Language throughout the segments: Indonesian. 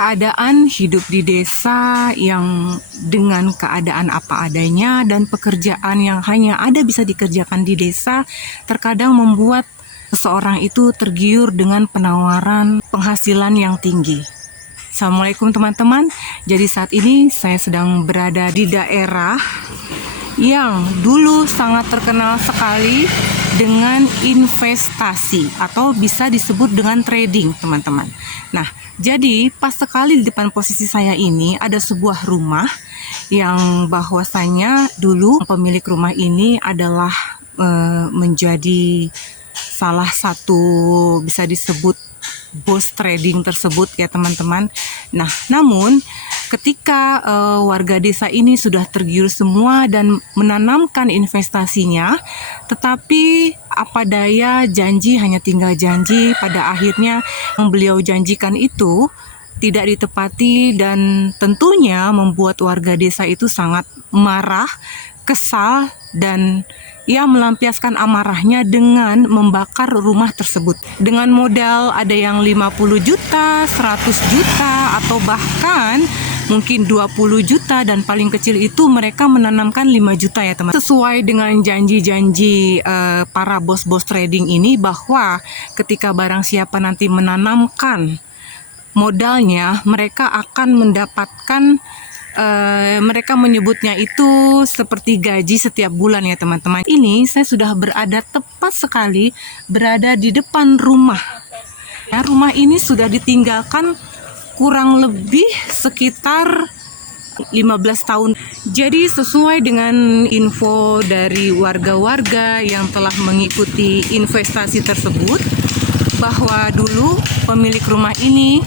keadaan hidup di desa yang dengan keadaan apa adanya dan pekerjaan yang hanya ada bisa dikerjakan di desa terkadang membuat seseorang itu tergiur dengan penawaran penghasilan yang tinggi. Assalamualaikum teman-teman. Jadi saat ini saya sedang berada di daerah yang dulu sangat terkenal sekali dengan investasi atau bisa disebut dengan trading, teman-teman. Nah, jadi pas sekali di depan posisi saya ini ada sebuah rumah yang bahwasanya dulu pemilik rumah ini adalah menjadi salah satu bisa disebut bos trading tersebut ya teman-teman. Nah, namun ketika warga desa ini sudah tergiur semua dan menanamkan investasinya, tetapi apa daya janji hanya tinggal janji, pada akhirnya yang beliau janjikan itu tidak ditepati dan tentunya membuat warga desa itu sangat marah, kesal, dan ia melampiaskan amarahnya dengan membakar rumah tersebut. Dengan modal ada yang 50 juta, 100 juta, atau bahkan mungkin 20 juta dan paling kecil itu mereka menanamkan 5 juta ya teman. Sesuai dengan janji-janji para bos-bos trading ini bahwa ketika barang siapa nanti menanamkan modalnya, mereka akan mendapatkan mereka menyebutnya itu seperti gaji setiap bulan ya teman-teman. Ini saya sudah berada tepat sekali berada di depan rumah. Ya, rumah ini sudah ditinggalkan kurang lebih sekitar 15 tahun. Jadi sesuai dengan info dari warga-warga yang telah mengikuti investasi tersebut, bahwa dulu pemilik rumah ini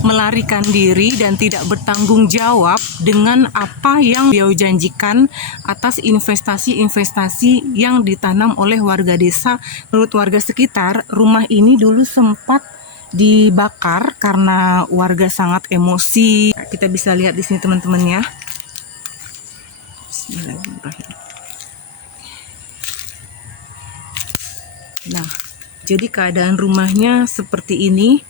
melarikan diri dan tidak bertanggung jawab dengan apa yang beliau janjikan atas investasi-investasi yang ditanam oleh warga desa. Menurut warga sekitar, rumah ini dulu sempat dibakar karena warga sangat emosi. Kita bisa lihat di sini teman-teman ya. Bismillahirrahmanirrahim. Nah, jadi keadaan rumahnya seperti ini.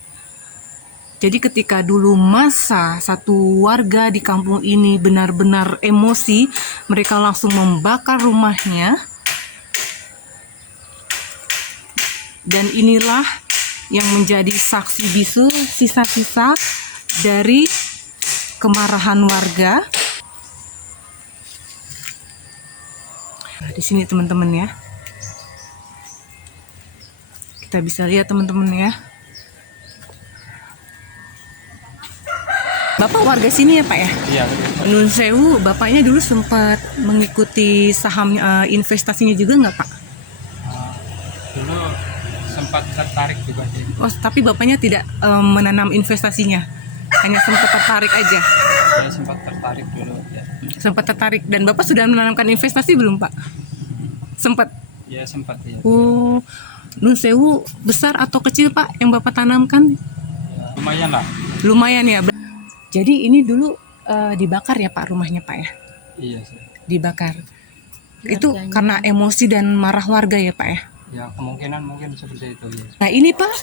Jadi ketika dulu masa satu warga di kampung ini benar-benar emosi, mereka langsung membakar rumahnya. Dan inilah yang menjadi saksi bisu sisa-sisa dari kemarahan warga. Nah, di sini teman-teman ya. Kita bisa lihat teman-teman ya. Bapak warga sini ya Pak ya? Iya. Nun Sewu, bapaknya dulu sempat mengikuti saham investasinya juga nggak Pak? Dulu sempat tertarik juga sih. Oh, tapi bapaknya tidak menanam investasinya, hanya sempat tertarik aja. Saya sempat tertarik dulu. Ya. Sempat tertarik, dan Bapak sudah menanamkan investasi belum Pak? Sempat? Ya sempat ya. Oh, Nun Sewu besar atau kecil Pak yang Bapak tanamkan? Ya, lumayan lah. Lumayan ya. Jadi ini dulu dibakar ya Pak rumahnya Pak ya? Iya sih. Dibakar. Itu karena emosi dan marah warga ya Pak ya? Ya kemungkinan mungkin seperti itu ya. Nah ini Pak,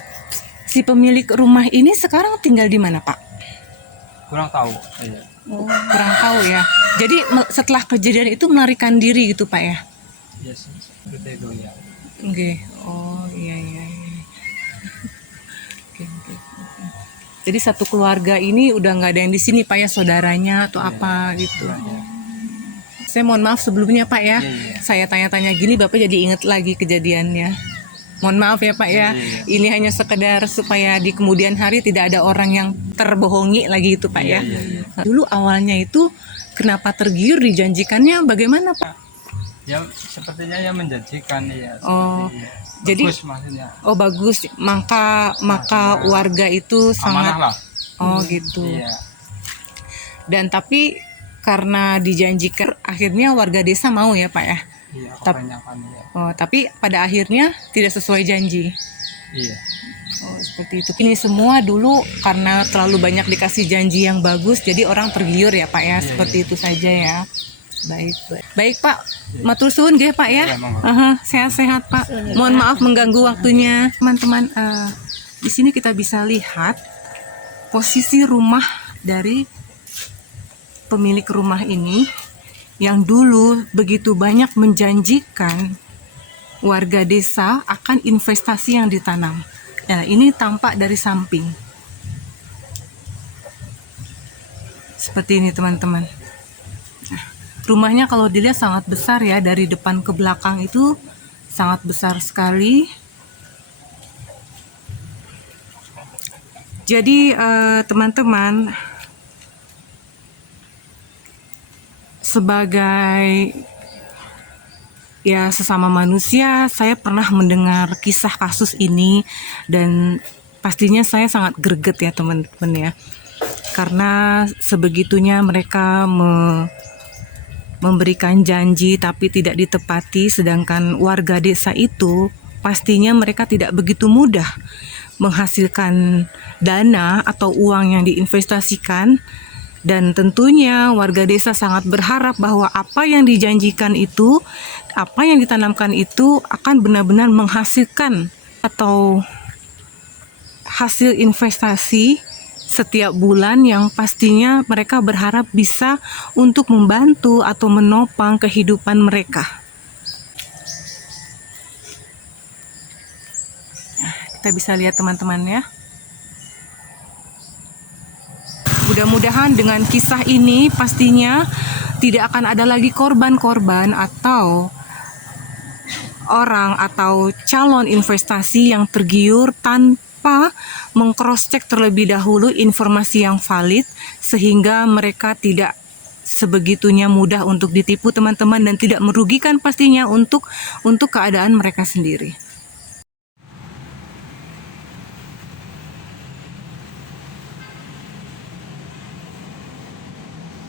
si pemilik rumah ini sekarang tinggal di mana Pak? Kurang tahu. Iya. Oh, kurang tahu ya. Jadi setelah kejadian itu melarikan diri gitu Pak ya? Iya sih, seperti itu ya. Oke. Oh iya. Oke. Jadi satu keluarga ini udah nggak ada yang di sini Pak ya, saudaranya atau apa gitu. Ya. Saya mohon maaf sebelumnya Pak ya. Iya. Saya tanya-tanya gini Bapak jadi inget lagi kejadiannya. Mohon maaf ya Pak ya. Iya. Ini hanya sekedar supaya di kemudian hari tidak ada orang yang terbohongi lagi itu Pak ya. Iya. Dulu awalnya itu kenapa tergiur, dijanjikannya bagaimana Pak? Ya sepertinya ya menjanjikan ya. Oh, ya. jadi bagus maksudnya. Oh bagus, maka warga itu sangat Amanah lah. Oh gitu. Iya. Dan tapi karena dijanjikan akhirnya warga desa mau ya Pak ya. Iya, kebanyakan ya. Oh, tapi pada akhirnya tidak sesuai janji. Iya. Oh, seperti itu. Ini semua dulu karena terlalu banyak dikasih janji yang bagus, jadi orang tergiur ya Pak ya. Iya, Seperti itu saja ya. Baik Pak. Matur suwun nggih Pak ya. Iya, monggo. Sehat-sehat Pak. Mohon maaf mengganggu waktunya. Teman-teman, di sini kita bisa lihat posisi rumah dari pemilik rumah ini yang dulu begitu banyak menjanjikan warga desa akan investasi yang ditanam. Nah, ini tampak dari samping. Seperti ini teman-teman. Nah, rumahnya kalau dilihat sangat besar ya, dari depan ke belakang itu sangat besar sekali. Jadi teman-teman, sebagai ya sesama manusia, saya pernah mendengar kisah kasus ini dan pastinya saya sangat greget ya teman-teman ya. Karena sebegitunya mereka memberikan janji tapi tidak ditepati, sedangkan warga desa itu pastinya mereka tidak begitu mudah menghasilkan dana atau uang yang diinvestasikan. Dan tentunya warga desa sangat berharap bahwa apa yang dijanjikan itu, apa yang ditanamkan itu akan benar-benar menghasilkan atau hasil investasi setiap bulan yang pastinya mereka berharap bisa untuk membantu atau menopang kehidupan mereka. Kita bisa lihat teman-teman ya. Mudah-mudahan dengan kisah ini pastinya tidak akan ada lagi korban-korban atau orang atau calon investasi yang tergiur tanpa meng-cross-check terlebih dahulu informasi yang valid, sehingga mereka tidak sebegitunya mudah untuk ditipu teman-teman dan tidak merugikan pastinya untuk keadaan mereka sendiri.